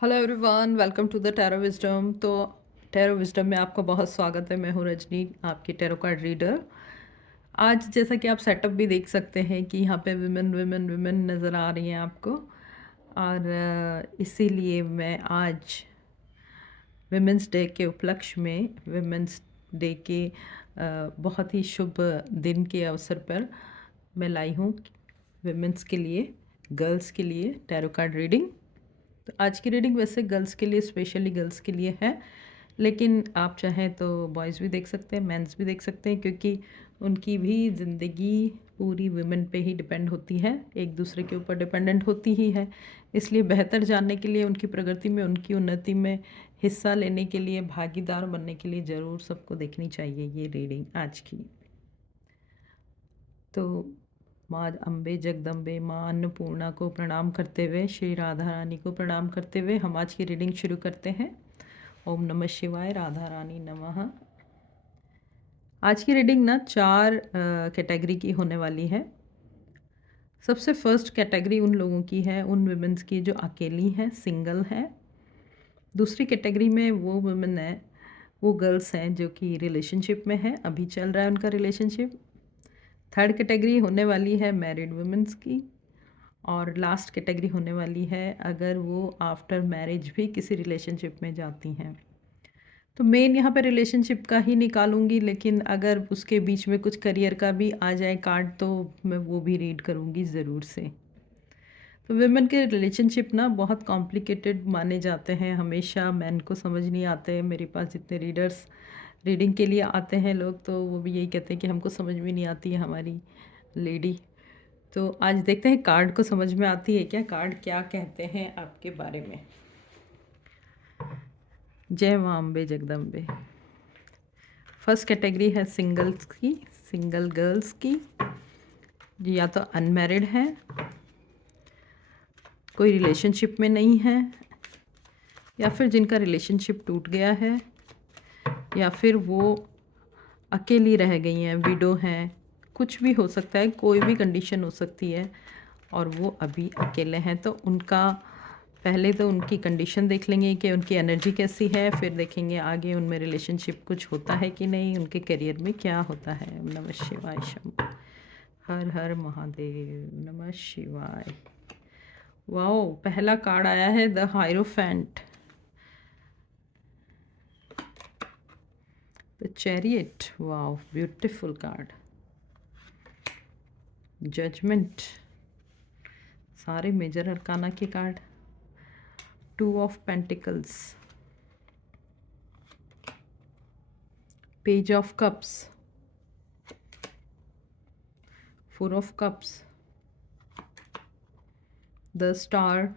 Hello everyone, welcome to the tarot wisdom. तो tarot wisdom में आपका बहुत स्वागत है। मैं हूँ रजनी, आपकी टैरो कार्ड रीडर। आज जैसा कि आप सेटअप भी देख सकते हैं कि यहाँ पे विमेन विमेन विमेन नज़र आ रही हैं आपको। और इसीलिए मैं आज विमेंस डे के उपलक्ष्य में विमेंस डे के बहुत ही शुभ दिन के अवसर पर मैं लाई हूँ विमेंस के लिए, गर्ल्स के लिए टैरो कार्ड रीडिंग। तो आज की रीडिंग वैसे गर्ल्स के लिए, स्पेशली गर्ल्स के लिए है, लेकिन आप चाहें तो बॉयज़ भी देख सकते हैं, मेंस भी देख सकते हैं, क्योंकि उनकी भी ज़िंदगी पूरी वुमेन पे ही डिपेंड होती है, एक दूसरे के ऊपर डिपेंडेंट होती ही है। इसलिए बेहतर जानने के लिए, उनकी प्रगति में, उनकी उन्नति में हिस्सा लेने के लिए, भागीदार बनने के लिए ज़रूर सबको देखनी चाहिए ये रीडिंग आज की। तो माँ अम्बे जगदम्बे, माँ अन्नपूर्णा को प्रणाम करते हुए, श्री राधा रानी को प्रणाम करते हुए हम आज की रीडिंग शुरू करते हैं। ओम नमः शिवाय, राधा रानी नमः। आज की रीडिंग ना 4 कैटेगरी की होने वाली है। सबसे फर्स्ट कैटेगरी उन लोगों की है, उन वुमेन्स की जो अकेली हैं, सिंगल हैं। दूसरी कैटेगरी में वो वुमेन है, वो गर्ल्स हैं जो कि रिलेशनशिप में है, अभी चल रहा है उनका रिलेशनशिप। थर्ड कैटेगरी होने वाली है मैरिड वुमेन्स की। और लास्ट कैटेगरी होने वाली है अगर वो आफ्टर मैरिज भी किसी रिलेशनशिप में जाती हैं। तो मेन यहाँ पे रिलेशनशिप का ही निकालूंगी, लेकिन अगर उसके बीच में कुछ करियर का भी आ जाए कार्ड तो मैं वो भी रीड करूँगी ज़रूर से। तो वुमेन के रिलेशनशिप ना बहुत कॉम्प्लिकेटेड माने जाते हैं, हमेशा मैन को समझ नहीं आते। मेरे पास जितने रीडर्स रीडिंग के लिए आते हैं लोग, तो वो भी यही कहते हैं कि हमको समझ में नहीं आती है हमारी लेडी। तो आज देखते हैं कार्ड को समझ में आती है क्या, कार्ड क्या कहते हैं आपके बारे में। जय मां अम्बे जगदम्बे। फर्स्ट कैटेगरी है सिंगल्स की, सिंगल गर्ल्स की, जो या तो अनमैरिड हैं, कोई रिलेशनशिप में नहीं है, या फिर जिनका रिलेशनशिप टूट गया है, या फिर वो अकेली रह गई हैं, विडो हैं, कुछ भी हो सकता है, कोई भी कंडीशन हो सकती है और वो अभी अकेले हैं। तो उनका पहले तो उनकी कंडीशन देख लेंगे कि उनकी एनर्जी कैसी है, फिर देखेंगे आगे उनमें रिलेशनशिप कुछ होता है कि नहीं, उनके करियर में क्या होता है। नमः शिवाय शंभु, हर हर महादेव, नमः शिवाय। वाओ, पहला कार्ड आया है the hierophant, the chariot. Wow, beautiful card. Judgement, सारे मेजर अरकाना के card. Two of pentacles, page of cups, four of cups, the star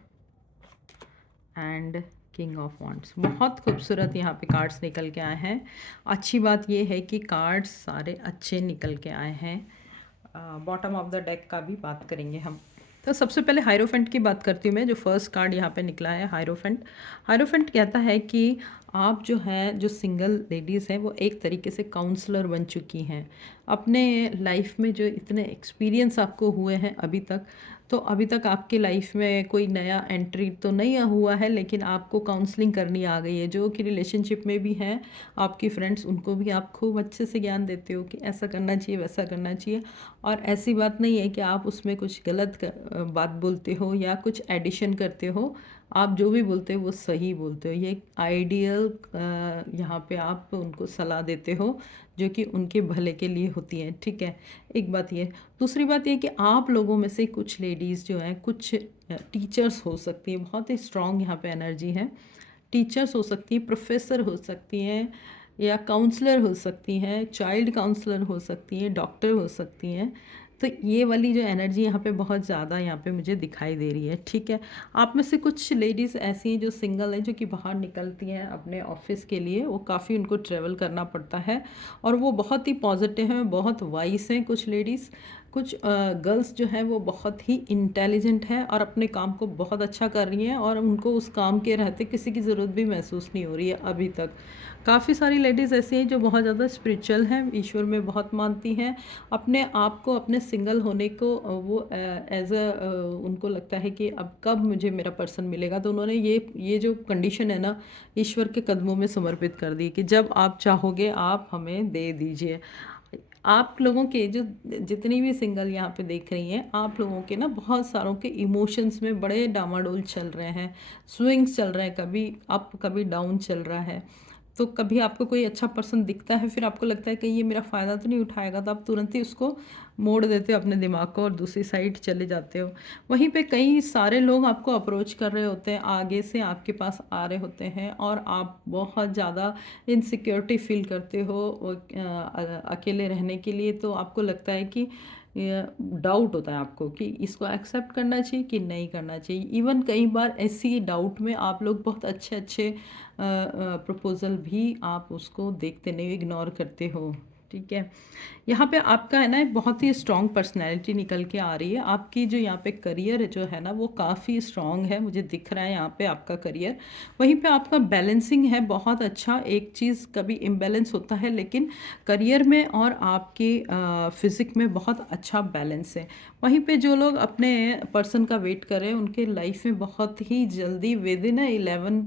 and king of wands. बहुत खूबसूरत यहाँ पे कार्ड्स निकल के आए हैं। अच्छी बात ये है कि कार्ड्स सारे अच्छे निकल के आए हैं। बॉटम ऑफ द डेक का भी बात करेंगे हम। तो सबसे पहले हायरोफेंट की बात करती हूँ मैं। जो फर्स्ट कार्ड यहाँ पे निकला है हायरोफेंट, हायरोफेंट कहता है कि आप जो है, जो सिंगल लेडीज़ हैं, वो एक तरीके से काउंसलर बन चुकी हैं अपने लाइफ में। जो इतने एक्सपीरियंस आपको हुए हैं अभी तक, तो अभी तक आपके लाइफ में कोई नया एंट्री तो नहीं हुआ है, लेकिन आपको काउंसलिंग करनी आ गई है। जो कि रिलेशनशिप में भी हैं आपकी फ्रेंड्स, उनको भी आप खूब अच्छे से ज्ञान देते हो कि ऐसा करना चाहिए, वैसा करना चाहिए। और ऐसी बात नहीं है कि आप उसमें कुछ गलत बात बोलते हो या कुछ एडिशन करते हो। आप जो भी बोलते हो वो सही बोलते हो। ये आइडियल यहाँ पे आप उनको सलाह देते हो जो कि उनके भले के लिए होती है, ठीक है। एक बात ये। दूसरी बात ये कि आप लोगों में से कुछ लेडीज़ जो हैं, कुछ टीचर्स हो सकती हैं, बहुत ही स्ट्रॉन्ग यहाँ पे एनर्जी है। टीचर्स हो सकती हैं, प्रोफेसर हो सकती हैं, या काउंसलर हो सकती हैं, चाइल्ड काउंसलर हो सकती हैं, डॉक्टर हो सकती हैं। तो ये वाली जो एनर्जी यहाँ पे बहुत ज़्यादा यहाँ पे मुझे दिखाई दे रही है, ठीक है। आप में से कुछ लेडीज़ ऐसी हैं जो सिंगल हैं, जो कि बाहर निकलती हैं अपने ऑफिस के लिए। वो काफ़ी उनको ट्रैवल करना पड़ता है और वो बहुत ही पॉजिटिव हैं, बहुत वाइस हैं कुछ लेडीज़। कुछ गर्ल्स जो हैं वो बहुत ही इंटेलिजेंट हैं और अपने काम को बहुत अच्छा कर रही हैं और उनको उस काम के रहते किसी की ज़रूरत भी महसूस नहीं हो रही है अभी तक। काफ़ी सारी लेडीज़ ऐसी हैं जो बहुत ज़्यादा स्पिरिचुअल हैं, ईश्वर में बहुत मानती हैं। अपने आप को, अपने सिंगल होने को वो एज़ अ उनको लगता है कि अब कब मुझे मेरा पर्सन मिलेगा, तो उन्होंने ये जो कंडीशन है ना, ईश्वर के कदमों में समर्पित कर दी कि जब आप चाहोगे आप हमें दे दीजिए। आप लोगों के जो जितनी भी सिंगल यहाँ पे देख रही हैं, आप लोगों के ना बहुत सारों के इमोशंस में बड़े डामाडोल चल रहे हैं, स्विंग्स चल रहे हैं, कभी अप कभी डाउन चल रहा है। तो कभी आपको कोई अच्छा पर्सन दिखता है, फिर आपको लगता है कि ये मेरा फ़ायदा तो नहीं उठाएगा, तो आप तुरंत ही उसको मोड़ देते हो अपने दिमाग को और दूसरी साइड चले जाते हो। वहीं पे कई सारे लोग आपको अप्रोच कर रहे होते हैं, आगे से आपके पास आ रहे होते हैं और आप बहुत ज़्यादा इनसिक्योरिटी फील करते हो अकेले रहने के लिए। तो आपको लगता है कि डाउट होता है आपको कि इसको एक्सेप्ट करना चाहिए कि नहीं करना चाहिए। इवन कई बार ऐसी डाउट में आप लोग बहुत अच्छे अच्छे प्रपोज़ल भी आप उसको देखते नहीं, इग्नोर करते हो। ठीक है, यहाँ पे आपका है ना बहुत ही स्ट्रॉन्ग पर्सनैलिटी निकल के आ रही है। आपकी जो यहाँ पे करियर जो है ना वो काफ़ी स्ट्रॉन्ग है, मुझे दिख रहा है यहाँ पे आपका करियर। वहीं पे आपका बैलेंसिंग है बहुत अच्छा। एक चीज़ कभी इम्बैलेंस होता है, लेकिन करियर में और आपके फिज़िक में बहुत अच्छा बैलेंस है। वहीं पे जो लोग अपने पर्सन का वेट कर रहे हैं, उनके लाइफ में बहुत ही जल्दी विद इन 11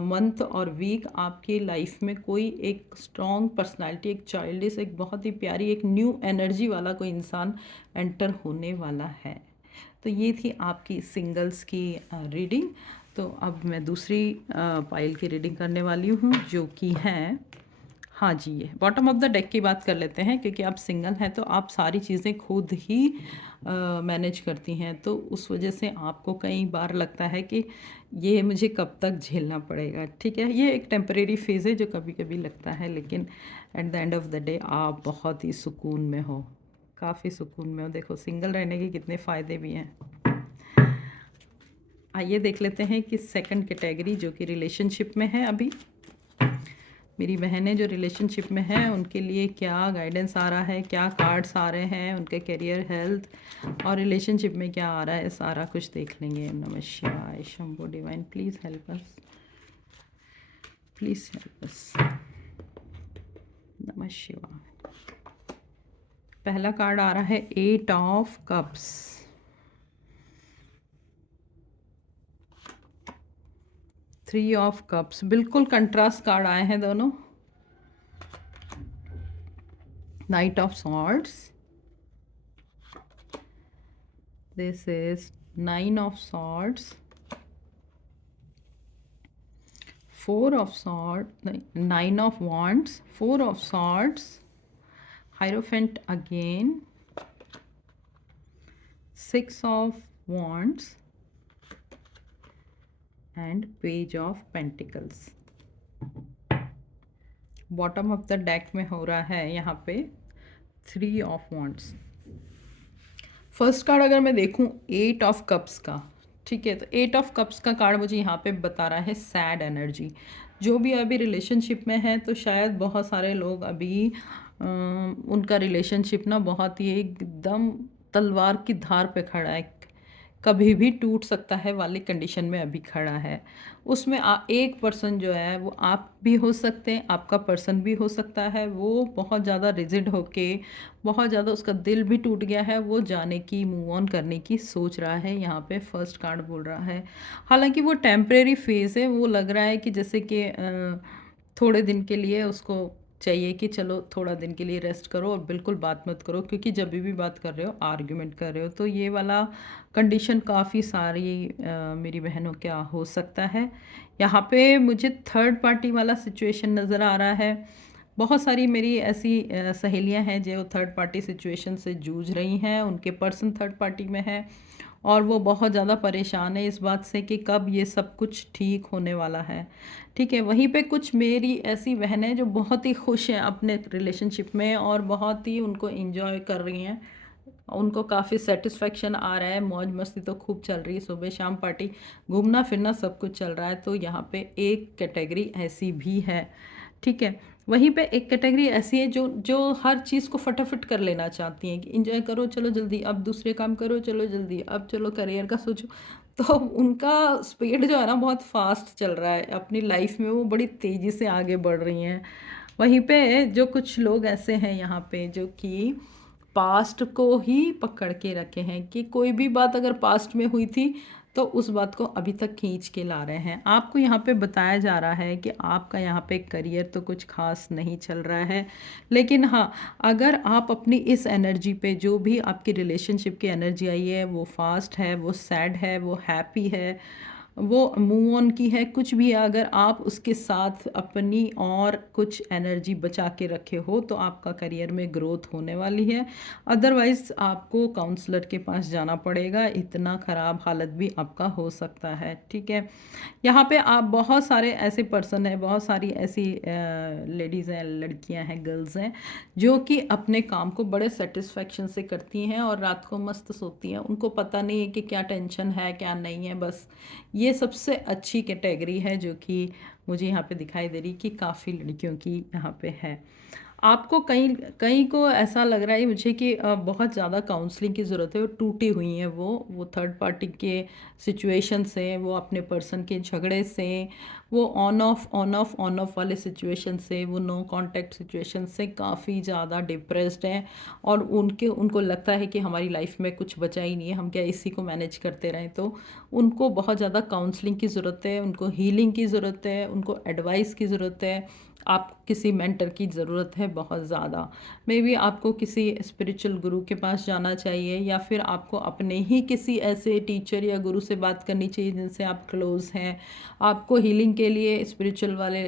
मंथ और वीक आपकी लाइफ में कोई एक स्ट्रॉन्ग पर्सनालिटी, एक चाइल्डिश, एक बहुत ही प्यारी, एक न्यू एनर्जी वाला कोई इंसान एंटर होने वाला है। तो ये थी आपकी सिंगल्स की रीडिंग। तो अब मैं दूसरी पाइल की रीडिंग करने वाली हूँ, जो कि है, हाँ जी, ये बॉटम ऑफ द डेक की बात कर लेते हैं। क्योंकि आप सिंगल हैं तो आप सारी चीज़ें खुद ही मैनेज करती हैं, तो उस वजह से आपको कई बार लगता है कि ये मुझे कब तक झेलना पड़ेगा। ठीक है, ये एक टेम्परेरी फेज़ है जो कभी कभी लगता है, लेकिन at the end of the day आप बहुत ही सुकून में हो, काफ़ी सुकून में हो। देखो सिंगल रहने के कितने फ़ायदे भी हैं। आइए देख लेते हैं कि सेकंड कैटेगरी जो कि रिलेशनशिप में है, अभी मेरी बहनें जो रिलेशनशिप में हैं उनके लिए क्या गाइडेंस आ रहा है, क्या कार्ड्स आ रहे हैं, उनके करियर, हेल्थ और रिलेशनशिप में क्या आ रहा है, सारा कुछ देख लेंगे। नमः शिवाय Shambho divine, please help us, please help us. नमः शिवाय। पहला कार्ड आ रहा है 8 ऑफ कप्स, 3 ऑफ कप्स, बिल्कुल कंट्रास्ट कार्ड आए हैं दोनों। Night of swords, this is 9 of swords, 4 of swords, 9 of wands, 4 of swords, hierophant again, 6 of wands and page of pentacles। Bottom of the deck में हो रहा है यहाँ पे 3 ऑफ wands। फर्स्ट कार्ड अगर मैं देखूं 8 ऑफ कप्स का, ठीक है, तो 8 ऑफ कप्स का कार्ड मुझे यहाँ पे बता रहा है सैड एनर्जी। जो भी अभी रिलेशनशिप में है, तो शायद बहुत सारे लोग अभी उनका रिलेशनशिप ना बहुत ही एकदम तलवार की धार पे खड़ा है, कभी भी टूट सकता है वाली कंडीशन में अभी खड़ा है। उसमें एक पर्सन जो है वो आप भी हो सकते हैं, आपका पर्सन भी हो सकता है। वो बहुत ज़्यादा रिजिड होके, बहुत ज़्यादा उसका दिल भी टूट गया है, वो जाने की, मूव ऑन करने की सोच रहा है। यहाँ पे फर्स्ट कार्ड बोल रहा है, हालांकि वो टेम्परेरी फेज़ है। वो लग रहा है कि जैसे कि थोड़े दिन के लिए उसको चाहिए कि चलो थोड़ा दिन के लिए रेस्ट करो और बिल्कुल बात मत करो, क्योंकि जब भी बात कर रहे हो आर्ग्यूमेंट कर रहे हो। तो ये वाला कंडीशन काफ़ी सारी मेरी बहनों क्या हो सकता है। यहाँ पे मुझे थर्ड पार्टी वाला सिचुएशन नज़र आ रहा है। बहुत सारी मेरी ऐसी सहेलियां हैं जो थर्ड पार्टी सिचुएशन से जूझ रही हैं, उनके पर्सन थर्ड पार्टी में है और वो बहुत ज़्यादा परेशान है इस बात से कि कब ये सब कुछ ठीक होने वाला है। ठीक है, वहीं पे कुछ मेरी ऐसी बहनें जो बहुत ही खुश हैं अपने रिलेशनशिप में और बहुत ही उनको एंजॉय कर रही हैं, उनको काफ़ी सेटिस्फेक्शन आ रहा है, मौज मस्ती तो खूब चल रही है, सुबह शाम पार्टी, घूमना फिरना सब कुछ चल रहा है। तो यहाँ पे एक कैटेगरी ऐसी भी है। ठीक है, वहीं पे एक कैटेगरी ऐसी है जो जो हर चीज़ को फटाफट कर लेना चाहती हैं कि एंजॉय करो चलो जल्दी, अब दूसरे काम करो चलो जल्दी, अब चलो करियर का सोचो। तो उनका स्पीड जो है ना बहुत फास्ट चल रहा है, अपनी लाइफ में वो बड़ी तेज़ी से आगे बढ़ रही हैं। वहीं पे जो कुछ लोग ऐसे हैं यहाँ पे जो कि पास्ट को ही पकड़ के रखे हैं कि कोई भी बात अगर पास्ट में हुई थी तो उस बात को अभी तक खींच के ला रहे हैं। आपको यहाँ पे बताया जा रहा है कि आपका यहाँ पे करियर तो कुछ खास नहीं चल रहा है, लेकिन हाँ, अगर आप अपनी इस एनर्जी पे, जो भी आपकी रिलेशनशिप की एनर्जी आई है, वो फास्ट है, वो सैड है, वो हैप्पी है, वो मूव ऑन की है, कुछ भी है, अगर आप उसके साथ अपनी और कुछ एनर्जी बचा के रखे हो तो आपका करियर में ग्रोथ होने वाली है। अदरवाइज़ आपको काउंसलर के पास जाना पड़ेगा, इतना ख़राब हालत भी आपका हो सकता है, ठीक है। यहाँ पे आप बहुत सारे ऐसे पर्सन हैं, बहुत सारी ऐसी लेडीज़ हैं, लड़कियां हैं, गर्ल्स हैं जो कि अपने काम को बड़े सेटिस्फेक्शन से करती हैं और रात को मस्त सोती हैं। उनको पता नहीं है कि क्या टेंशन है क्या नहीं है, बस ये सबसे अच्छी कैटेगरी है जो कि मुझे यहाँ पे दिखाई दे रही कि काफ़ी लड़कियों की यहाँ पे है। आपको कहीं कहीं को ऐसा लग रहा है मुझे कि बहुत ज़्यादा काउंसलिंग की ज़रूरत है, वो टूटी हुई हैं, वो थर्ड पार्टी के सिचुएशन से, वो अपने पर्सन के झगड़े से, वो ऑन ऑफ वाले सिचुएशन से, वो नो कांटेक्ट सिचुएशन से काफ़ी ज़्यादा डिप्रेस्ड हैं और उनको लगता है कि हमारी लाइफ में कुछ बचा ही नहीं है, हम क्या इसी को मैनेज करते रहें। तो उनको बहुत ज़्यादा काउंसलिंग की ज़रूरत है, उनको हीलिंग की ज़रूरत है, उनको एडवाइस की ज़रूरत है, आप किसी मेंटर की ज़रूरत है बहुत ज़्यादा। मे बी आपको किसी स्पिरिचुअल गुरु के पास जाना चाहिए या फिर आपको अपने ही किसी ऐसे टीचर या गुरु से बात करनी चाहिए जिनसे आप क्लोज़ हैं। आपको हीलिंग के लिए स्पिरिचुअल वाले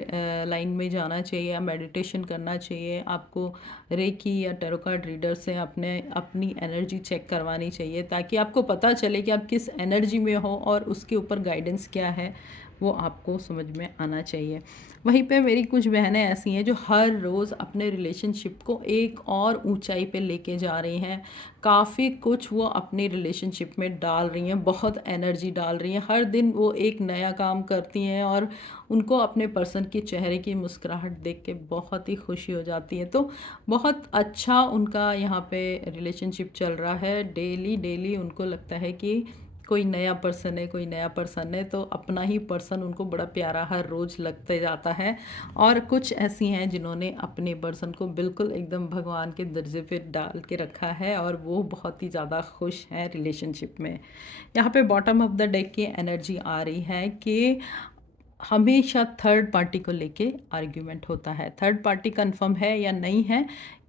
लाइन में जाना चाहिए या मेडिटेशन करना चाहिए। आपको रेकी या टैरो कार्ड रीडर से अपनी एनर्जी चेक करवानी चाहिए ताकि आपको पता चले कि आप किस एनर्जी में हो और उसके ऊपर गाइडेंस क्या है वो आपको समझ में आना चाहिए। वहीं पे मेरी कुछ बहनें ऐसी हैं जो हर रोज़ अपने रिलेशनशिप को एक और ऊंचाई पे लेके जा रही हैं। काफ़ी कुछ वो अपनी रिलेशनशिप में डाल रही हैं, बहुत एनर्जी डाल रही हैं, हर दिन वो एक नया काम करती हैं और उनको अपने पर्सन के चेहरे की मुस्कुराहट देख के बहुत ही खुशी हो जाती है। तो बहुत अच्छा उनका यहाँ पे रिलेशनशिप चल रहा है। डेली डेली उनको लगता है कि कोई नया पर्सन है, कोई नया पर्सन है, तो अपना ही पर्सन उनको बड़ा प्यारा हर रोज़ लगते जाता है। और कुछ ऐसी हैं जिन्होंने अपने पर्सन को बिल्कुल एकदम भगवान के दर्जे पे डाल के रखा है और वो बहुत ही ज़्यादा खुश हैं रिलेशनशिप में। यहाँ पे बॉटम ऑफ द डेक की एनर्जी आ रही है कि हमेशा थर्ड पार्टी को लेके आर्ग्यूमेंट होता है। थर्ड पार्टी कंफर्म है या नहीं है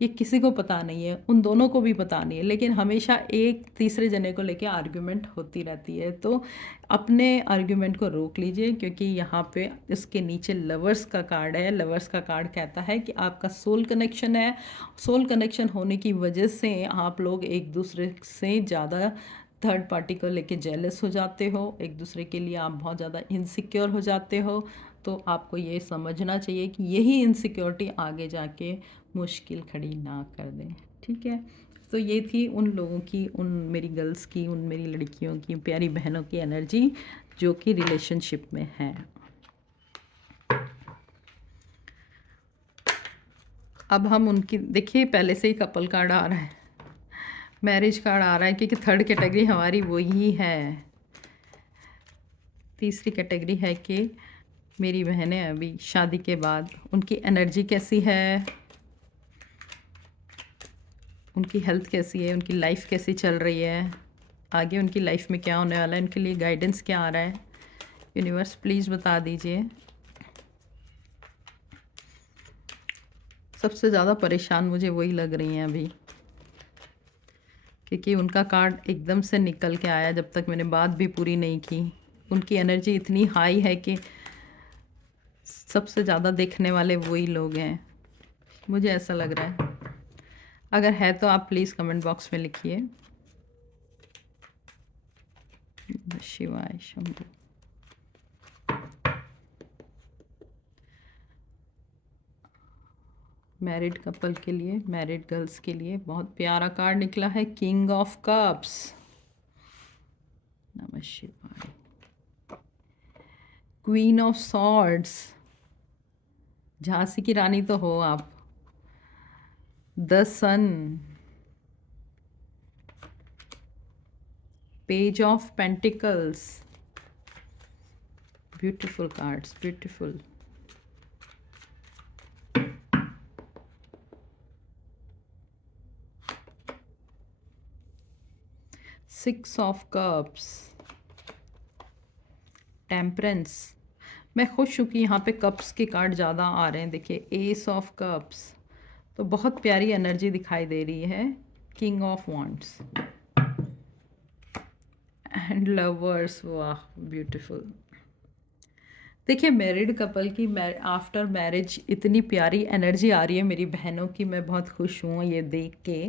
ये किसी को पता नहीं है, उन दोनों को भी पता नहीं है, लेकिन हमेशा एक तीसरे जने को लेके आर्ग्यूमेंट होती रहती है। तो अपने आर्ग्यूमेंट को रोक लीजिए क्योंकि यहाँ पे इसके नीचे लवर्स का कार्ड है। लवर्स का कार्ड कहता है कि आपका सोल कनेक्शन है। सोल कनेक्शन होने की वजह से आप लोग एक दूसरे से ज़्यादा थर्ड पार्टी को लेके जेलस हो जाते हो, एक दूसरे के लिए आप बहुत ज़्यादा इनसिक्योर हो जाते हो। तो आपको ये समझना चाहिए कि यही इनसिक्योरिटी आगे जाके मुश्किल खड़ी ना कर दें, ठीक है। तो ये थी उन लोगों की, उन मेरी गर्ल्स की, उन मेरी लड़कियों की, प्यारी बहनों की एनर्जी जो कि रिलेशनशिप में है। अब हम उनकी देखिए, पहले से ही कपल कार्ड आ रहा है, मैरिज कार्ड आ रहा है क्योंकि थर्ड कैटेगरी हमारी वही है। तीसरी कैटेगरी है कि मेरी बहनें अभी शादी के बाद उनकी एनर्जी कैसी है, उनकी हेल्थ कैसी है, उनकी लाइफ कैसी चल रही है, आगे उनकी लाइफ में क्या होने वाला है, उनके लिए गाइडेंस क्या आ रहा है। यूनिवर्स प्लीज़ बता दीजिए। सबसे ज़्यादा परेशान मुझे वही लग रही हैं अभी, क्योंकि उनका कार्ड एकदम से निकल के आया जब तक मैंने बात भी पूरी नहीं की। उनकी एनर्जी इतनी हाई है कि सबसे ज़्यादा देखने वाले वही लोग हैं, मुझे ऐसा लग रहा है। अगर है तो आप प्लीज़ कमेंट बॉक्स में लिखिए। शिवाय शंभू। मैरिड कपल के लिए, मैरिड गर्ल्स के लिए बहुत प्यारा कार्ड निकला है, किंग ऑफ कप्स। नमः शिवाय। क्वीन ऑफ सॉर्ड्स, झांसी की रानी तो हो आप। The sun, page of pentacles, beautiful cards, beautiful. Six of cups, temperance. मैं खुश हूँ कि यहाँ पे कप्स के कार्ड ज़्यादा आ रहे हैं। देखिए एस ऑफ कप्स, तो बहुत प्यारी एनर्जी दिखाई दे रही है। King of wands and lovers, वाह ब्यूटीफुल। देखिए मैरिड कपल की आफ्टर मैरिज इतनी प्यारी एनर्जी आ रही है मेरी बहनों की। मैं बहुत खुश हूँ ये देख के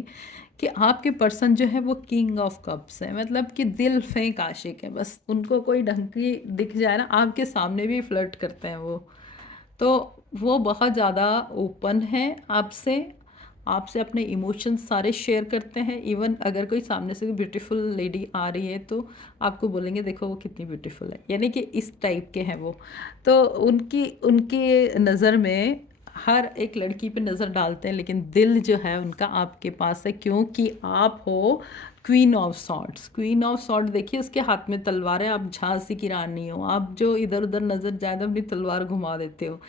कि आपके पर्सन जो है वो किंग ऑफ कप्स है, मतलब कि दिल फेंक आशिक है। बस उनको कोई ढंग की दिख जाए ना, आपके सामने भी फ्लर्ट करते हैं वो। तो वो बहुत ज़्यादा ओपन है आपसे, आपसे अपने इमोशंस सारे शेयर करते हैं। इवन अगर कोई सामने से ब्यूटीफुल लेडी आ रही है तो आपको बोलेंगे देखो वो कितनी ब्यूटीफुल है, यानी कि इस टाइप के हैं वो। तो उनकी उनकी नज़र में हर एक लड़की पे नज़र डालते हैं, लेकिन दिल जो है उनका आपके पास है, क्योंकि आप हो queen of swords. Queen of sword देखिए उसके हाथ में तलवार है, आप झांसी की रानी हो। आप जो इधर उधर नज़र जाए तो अपनी तलवार घुमा देते हो।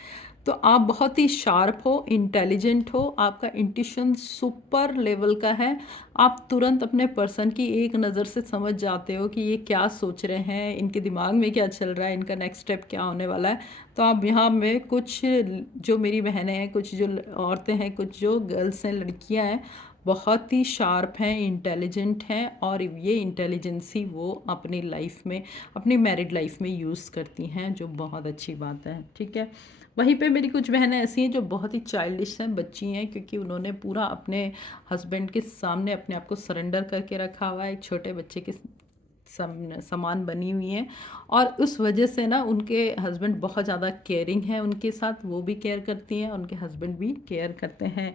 तो आप बहुत ही शार्प हो, इंटेलिजेंट हो, आपका इंट्यूशन सुपर लेवल का है। आप तुरंत अपने पर्सन की एक नज़र से समझ जाते हो कि ये क्या सोच रहे हैं, इनके दिमाग में क्या चल रहा है, इनका नेक्स्ट स्टेप क्या होने वाला है। तो आप यहाँ में कुछ जो मेरी बहनें हैं, कुछ जो औरतें हैं, कुछ जो गर्ल्स हैं, लड़कियाँ हैं, बहुत ही शार्प हैं, इंटेलिजेंट हैं, और ये इंटेलिजेंसी वो अपनी लाइफ में, अपनी मैरिड लाइफ में यूज़ करती हैं, जो बहुत अच्छी बात है। ठीक है। वहीं पे मेरी कुछ बहनें ऐसी हैं जो बहुत ही चाइल्डिश हैं, बच्ची हैं, क्योंकि उन्होंने पूरा अपने हस्बैंड के सामने अपने आप को सरेंडर करके रखा हुआ है, एक छोटे बच्चे के समान बनी हुई हैं। और उस वजह से ना उनके हस्बैंड बहुत ज़्यादा केयरिंग है उनके साथ, वो भी केयर करती हैं, उनके हस्बैंड भी केयर करते हैं।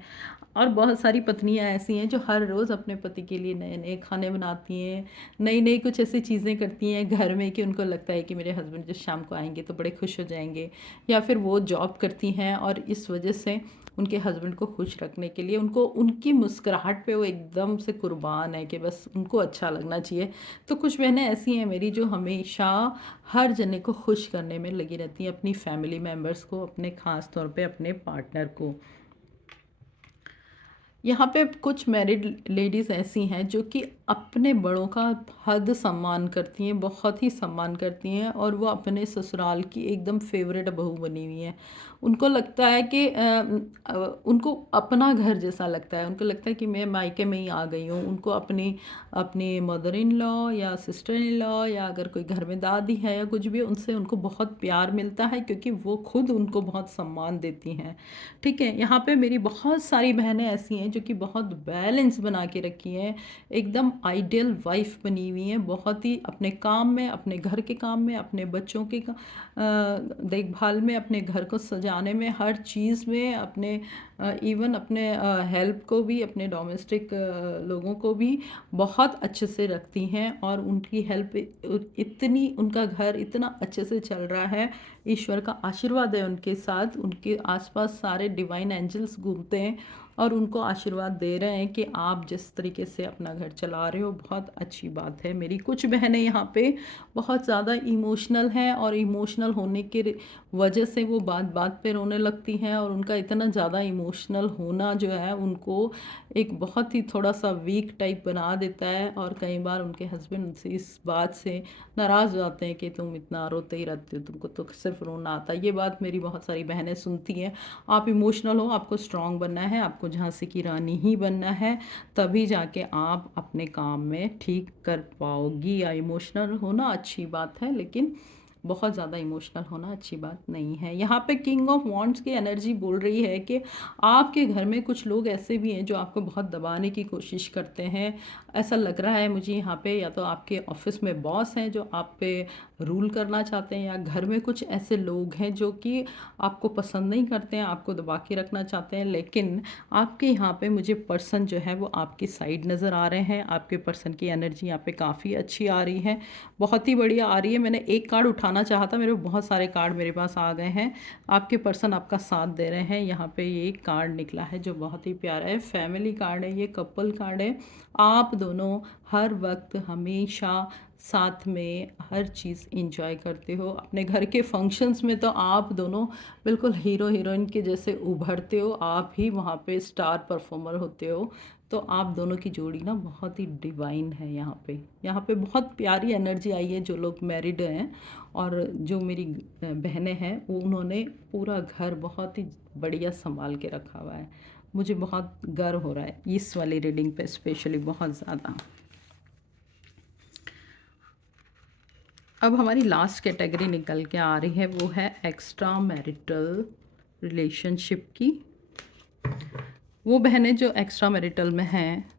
और बहुत सारी पत्नियां ऐसी हैं जो हर रोज़ अपने पति के लिए नए नए खाने बनाती हैं, नई नई कुछ ऐसी चीज़ें करती हैं घर में कि उनको लगता है कि मेरे हस्बैंड जब शाम को आएंगे तो बड़े खुश हो जाएंगे। या फिर वो जॉब करती हैं और इस वजह से उनके हस्बैंड को खुश रखने के लिए उनको उनकी मुस्कुराहट पे वो एकदम से कुर्बान है कि बस उनको अच्छा लगना चाहिए। तो कुछ बहनें ऐसी हैं मेरी जो हमेशा हर जने को खुश करने में लगी रहती हैं, अपनी फैमिली मेम्बर्स को, अपने ख़ास तौर पे अपने पार्टनर को। यहाँ पे कुछ मैरिड लेडीज़ ऐसी हैं जो कि अपने बड़ों का हद सम्मान करती हैं, बहुत ही सम्मान करती हैं, और वो अपने ससुराल की एकदम फेवरेट बहू बनी हुई हैं। उनको लगता है कि उनको अपना घर जैसा लगता है, उनको लगता है कि मैं मायके में ही आ गई हूँ। उनको अपनी अपनी मदर इन लॉ या सिस्टर इन लॉ या अगर कोई घर में दादी है या कुछ भी, उनसे उनको बहुत प्यार मिलता है, क्योंकि वो खुद उनको बहुत सम्मान देती हैं। ठीक है। यहाँ पे मेरी बहुत सारी बहनें ऐसी हैं जो कि बहुत बैलेंस बना के रखी हैं, एकदम आइडियल वाइफ बनी हुई हैं, बहुत ही अपने काम में, अपने घर के काम में, अपने बच्चों के देखभाल में, अपने घर को सजाने में, हर चीज़ में, अपने इवन अपने हेल्प को भी, अपने डोमेस्टिक लोगों को भी बहुत अच्छे से रखती हैं। और उनकी हेल्प इतनी, उनका घर इतना अच्छे से चल रहा है, ईश्वर का आशीर्वाद है उनके साथ, उनके आसपास सारे डिवाइन एंजल्स घूमते हैं और उनको आशीर्वाद दे रहे हैं कि आप जिस तरीके से अपना घर चला रहे हो बहुत अच्छी बात है। मेरी कुछ बहनें यहाँ पे बहुत ज़्यादा इमोशनल हैं, और इमोशनल होने के वजह से वो बात बात पे रोने लगती हैं, और उनका इतना ज़्यादा इमोशनल होना जो है उनको एक बहुत ही थोड़ा सा वीक टाइप बना देता है। और कई बार उनके हस्बैंड उनसे इस बात से नाराज़ हो जाते हैं कि तुम इतना रोते ही रहते हो, तुमको तो सिर्फ रोना आता है। ये बात मेरी बहुत सारी बहनें सुनती हैं। आप इमोशनल हो, आपको स्ट्रांग बनना है, आपको झांसी की रानी ही बनना है, तभी जाके आप अपने काम में ठीक कर पाओगी। या इमोशनल होना अच्छी बात है, लेकिन बहुत ज़्यादा इमोशनल होना अच्छी बात नहीं है। यहाँ पे किंग ऑफ वॉन्ड्स की एनर्जी बोल रही है कि आपके घर में कुछ लोग ऐसे भी हैं जो आपको बहुत दबाने की कोशिश करते हैं। ऐसा लग रहा है मुझे यहाँ पे, या तो आपके ऑफिस में बॉस हैं जो आप पे रूल करना चाहते हैं, या घर में कुछ ऐसे लोग हैं जो कि आपको पसंद नहीं करते हैं, आपको दबा के रखना चाहते हैं, लेकिन आपके यहाँ पे मुझे पर्सन जो है वो आपकी साइड नज़र आ रहे हैं। आपके पर्सन की एनर्जी यहाँ पे काफ़ी अच्छी आ रही है, बहुत ही बढ़िया आ रही है। मैंने एक कार्ड उठाना चाहा था, मेरे बहुत सारे कार्ड मेरे पास आ गए हैं। आपके पर्सन आपका साथ दे रहे हैं। यहाँ पे ये कार्ड निकला है जो बहुत ही प्यारा है, फैमिली कार्ड है, ये कपल कार्ड है। आप दोनों हर वक्त हमेशा साथ में हर चीज़ एंजॉय करते हो। अपने घर के फंक्शंस में तो आप दोनों बिल्कुल हीरो हीरोइन के जैसे उभरते हो, आप ही वहाँ पे स्टार परफॉर्मर होते हो। तो आप दोनों की जोड़ी ना बहुत ही डिवाइन है। यहाँ पे बहुत प्यारी एनर्जी आई है। जो लोग मैरिड हैं और जो मेरी बहनें हैं, वो उन्होंने पूरा घर बहुत ही बढ़िया संभाल के रखा हुआ है। मुझे बहुत गर्व हो रहा है इस वाली रीडिंग पे, स्पेशली बहुत ज़्यादा। अब हमारी लास्ट कैटेगरी निकल के आ रही है, वो है एक्स्ट्रा मैरिटल रिलेशनशिप की। वो बहनें जो एक्स्ट्रा मैरिटल में हैं,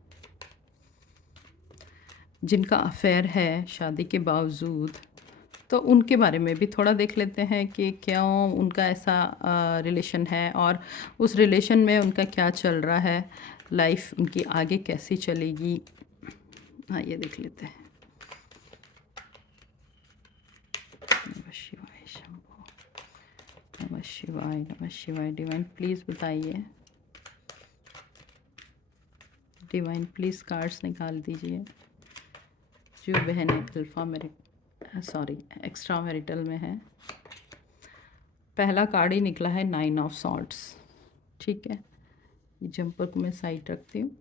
जिनका अफेयर है शादी के बावजूद, तो उनके बारे में भी थोड़ा देख लेते हैं कि क्यों उनका ऐसा रिलेशन है और उस रिलेशन में उनका क्या चल रहा है, लाइफ उनकी आगे कैसी चलेगी। हाँ, ये देख लेते हैं। नमः शिवाय शंभो, नमः शिवाय, नमः शिवाय। डिवाइन प्लीज़ बताइए, डिवाइन प्लीज़ कार्ड्स निकाल दीजिए। जो बहन एक्स्ट्रा मैरिटल में है, पहला कार्ड ही निकला है 9 ऑफ सॉर्ड्स। ठीक है, ये जंपर को मैं साइड रखती हूँ।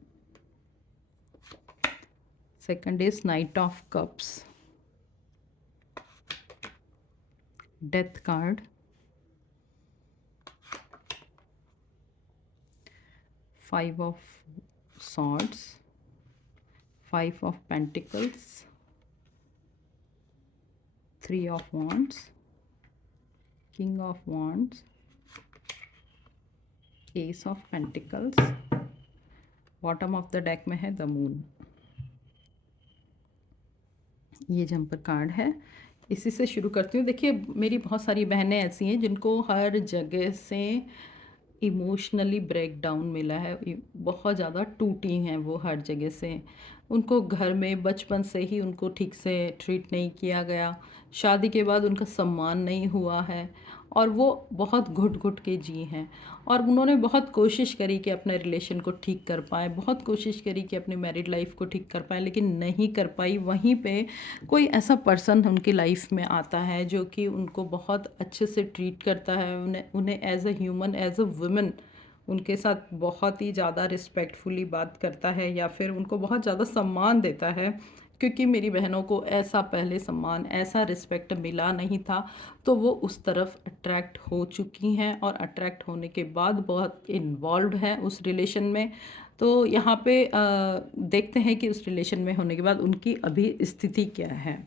Second is night of cups, death card, 5 of swords, 5 of pentacles, 3 of wands, king of wands, ace of pentacles, bottom of the deck में है the moon। ये जंपर कार्ड है, इसी से शुरू करती हूँ। देखिए, मेरी बहुत सारी बहनें ऐसी हैं जिनको हर जगह से इमोशनली ब्रेक डाउन मिला है, बहुत ज़्यादा टूटी हैं वो हर जगह से। उनको घर में बचपन से ही उनको ठीक से ट्रीट नहीं किया गया, शादी के बाद उनका सम्मान नहीं हुआ है, और वो बहुत घुट घुट के जी हैं। और उन्होंने बहुत कोशिश करी कि अपने रिलेशन को ठीक कर पाएँ, बहुत कोशिश करी कि अपनी मैरिड लाइफ को ठीक कर पाएँ, लेकिन नहीं कर पाई। वहीं पे कोई ऐसा पर्सन उनकी लाइफ में आता है जो कि उनको बहुत अच्छे से ट्रीट करता है, उन्हें as a human, as a women उनके साथ बहुत ही ज़्यादा रिस्पेक्टफुली बात करता है, या फिर उनको बहुत ज़्यादा सम्मान देता है। क्योंकि मेरी बहनों को ऐसा पहले सम्मान, ऐसा रिस्पेक्ट मिला नहीं था, तो वो उस तरफ अट्रैक्ट हो चुकी हैं, और अट्रैक्ट होने के बाद बहुत इन्वॉल्व हैं उस रिलेशन में। तो यहाँ पे देखते हैं कि उस रिलेशन में होने के बाद उनकी अभी स्थिति क्या है।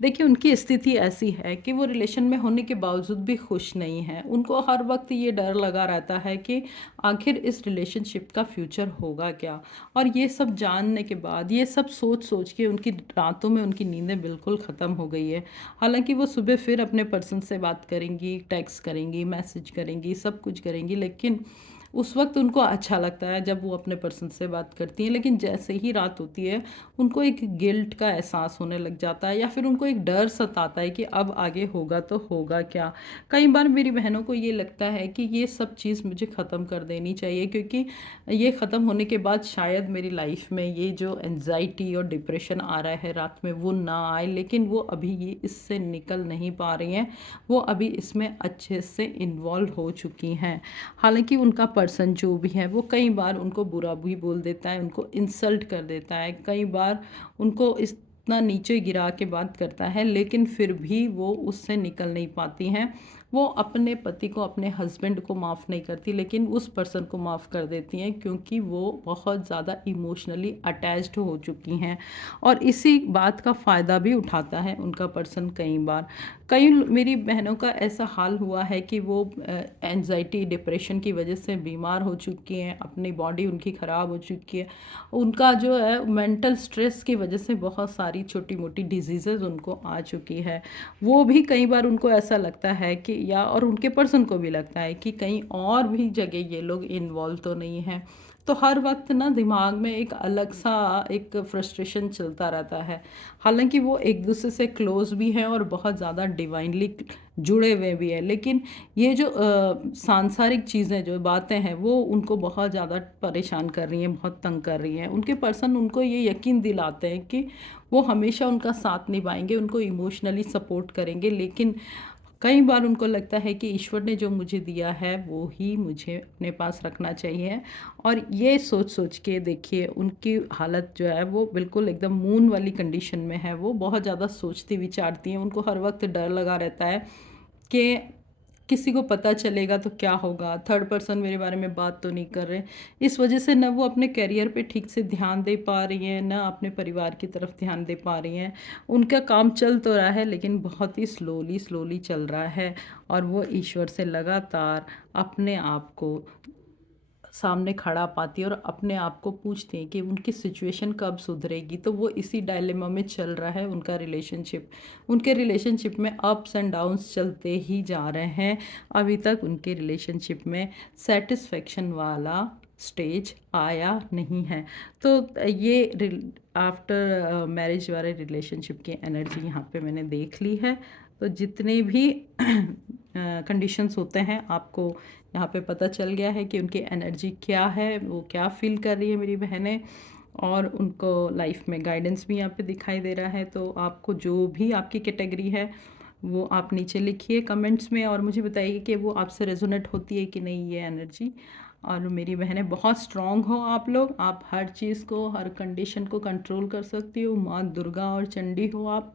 देखिए, उनकी स्थिति ऐसी है कि वो रिलेशन में होने के बावजूद भी खुश नहीं हैं। उनको हर वक्त ये डर लगा रहता है कि आखिर इस रिलेशनशिप का फ्यूचर होगा क्या। और ये सब जानने के बाद, ये सब सोच सोच के उनकी रातों में उनकी नींदें बिल्कुल ख़त्म हो गई है। हालांकि वो सुबह फिर अपने पर्सन से बात करेंगी, टेक्स्ट करेंगी, मैसेज करेंगी, सब कुछ करेंगी, लेकिन उस वक्त उनको अच्छा लगता है जब वो अपने पर्सन से बात करती हैं। लेकिन जैसे ही रात होती है, उनको एक गिल्ट का एहसास होने लग जाता है, या फिर उनको एक डर सताता है कि अब आगे होगा तो होगा क्या। कई बार मेरी बहनों को ये लगता है कि ये सब चीज़ मुझे ख़त्म कर देनी चाहिए, क्योंकि ये ख़त्म होने के बाद शायद मेरी लाइफ में ये जो एनजाइटी और डिप्रेशन आ रहा है रात में, वो ना आए। लेकिन वो अभी ये इससे निकल नहीं पा रही हैं, वो अभी इसमें अच्छे से इन्वॉल्व हो चुकी हैं। हालांकि उनका पर्सन जो भी है वो कई बार उनको बुरा भी बोल देता है, उनको इंसल्ट कर देता है, कई बार उनको इतना नीचे गिरा के बात करता है, लेकिन फिर भी वो उससे निकल नहीं पाती हैं। वो अपने पति को, अपने हस्बैंड को माफ़ नहीं करती, लेकिन उस पर्सन को माफ़ कर देती हैं, क्योंकि वो बहुत ज़्यादा इमोशनली अटैच्ड हो चुकी हैं। और इसी बात का फ़ायदा भी उठाता है उनका पर्सन कई बार। कई मेरी बहनों का ऐसा हाल हुआ है कि वो एंजाइटी डिप्रेशन की वजह से बीमार हो चुकी हैं, अपनी बॉडी उनकी ख़राब हो चुकी है, उनका जो है मेंटल स्ट्रेस की वजह से बहुत सारी छोटी मोटी डिजीज़ेज उनको आ चुकी है। वो भी कई बार उनको ऐसा लगता है कि या और उनके पर्सन को भी लगता है कि कहीं और भी जगह ये लोग इन्वॉल्व तो नहीं हैं। तो हर वक्त ना दिमाग में एक अलग सा एक फ्रस्ट्रेशन चलता रहता है। हालांकि वो एक दूसरे से क्लोज भी हैं और बहुत ज़्यादा डिवाइनली जुड़े हुए भी हैं, लेकिन ये जो सांसारिक चीज़ें जो बातें हैं वो उनको बहुत ज़्यादा परेशान कर रही हैं, बहुत तंग कर रही हैं। उनके पर्सन उनको ये यकीन दिलाते हैं कि वो हमेशा उनका साथ निभाएंगे, उनको इमोशनली सपोर्ट करेंगे, लेकिन कई बार उनको लगता है कि ईश्वर ने जो मुझे दिया है वो ही मुझे अपने पास रखना चाहिए। और ये सोच सोच के देखिए उनकी हालत जो है वो बिल्कुल एकदम मून वाली कंडीशन में है। वो बहुत ज़्यादा सोचती विचारती हैं, उनको हर वक्त डर लगा रहता है कि किसी को पता चलेगा तो क्या होगा, थर्ड पर्सन मेरे बारे में बात तो नहीं कर रहे। इस वजह से ना वो अपने करियर पे ठीक से ध्यान दे पा रही हैं, ना अपने परिवार की तरफ ध्यान दे पा रही हैं। उनका काम चल तो रहा है लेकिन बहुत ही स्लोली स्लोली चल रहा है, और वो ईश्वर से लगातार अपने आप को सामने खड़ा पाती है और अपने आप को पूछती हैं कि उनकी सिचुएशन कब सुधरेगी। तो वो इसी डायलेमा में चल रहा है उनका रिलेशनशिप। उनके रिलेशनशिप में अप्स एंड डाउन्स चलते ही जा रहे हैं। अभी तक उनके रिलेशनशिप में सेटिस्फेक्शन वाला स्टेज आया नहीं है। तो ये आफ्टर मैरिज वाले रिलेशनशिप की एनर्जी यहाँ पे मैंने देख ली है। तो जितने भी कंडीशंस होते हैं आपको यहाँ पे पता चल गया है कि उनकी एनर्जी क्या है, वो क्या फील कर रही है मेरी बहनें, और उनको लाइफ में गाइडेंस भी यहाँ पे दिखाई दे रहा है। तो आपको जो भी आपकी कैटेगरी है वो आप नीचे लिखिए कमेंट्स में और मुझे बताइए कि वो आपसे रेजोनेट होती है कि नहीं ये एनर्जी। और मेरी बहनें बहुत स्ट्रांग हो आप लोग, आप हर चीज़ को हर कंडीशन को कंट्रोल कर सकती हो, माँ दुर्गा और चंडी हो आप।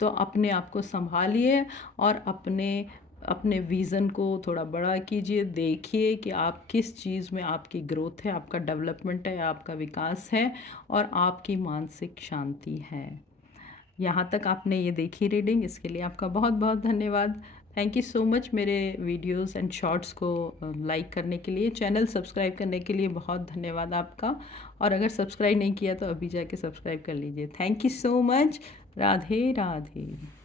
तो अपने आप को संभालिए और अपने अपने विज़न को थोड़ा बड़ा कीजिए, देखिए कि आप किस चीज़ में आपकी ग्रोथ है, आपका डेवलपमेंट है, आपका विकास है और आपकी मानसिक शांति है। यहाँ तक आपने ये देखी रीडिंग, इसके लिए आपका बहुत बहुत धन्यवाद। थैंक यू सो मच मेरे वीडियोस एंड शॉर्ट्स को लाइक करने के लिए, चैनल सब्सक्राइब करने के लिए बहुत धन्यवाद आपका। और अगर सब्सक्राइब नहीं किया तो अभी जाके सब्सक्राइब कर लीजिए। Thank you so much. Radhe Radhe.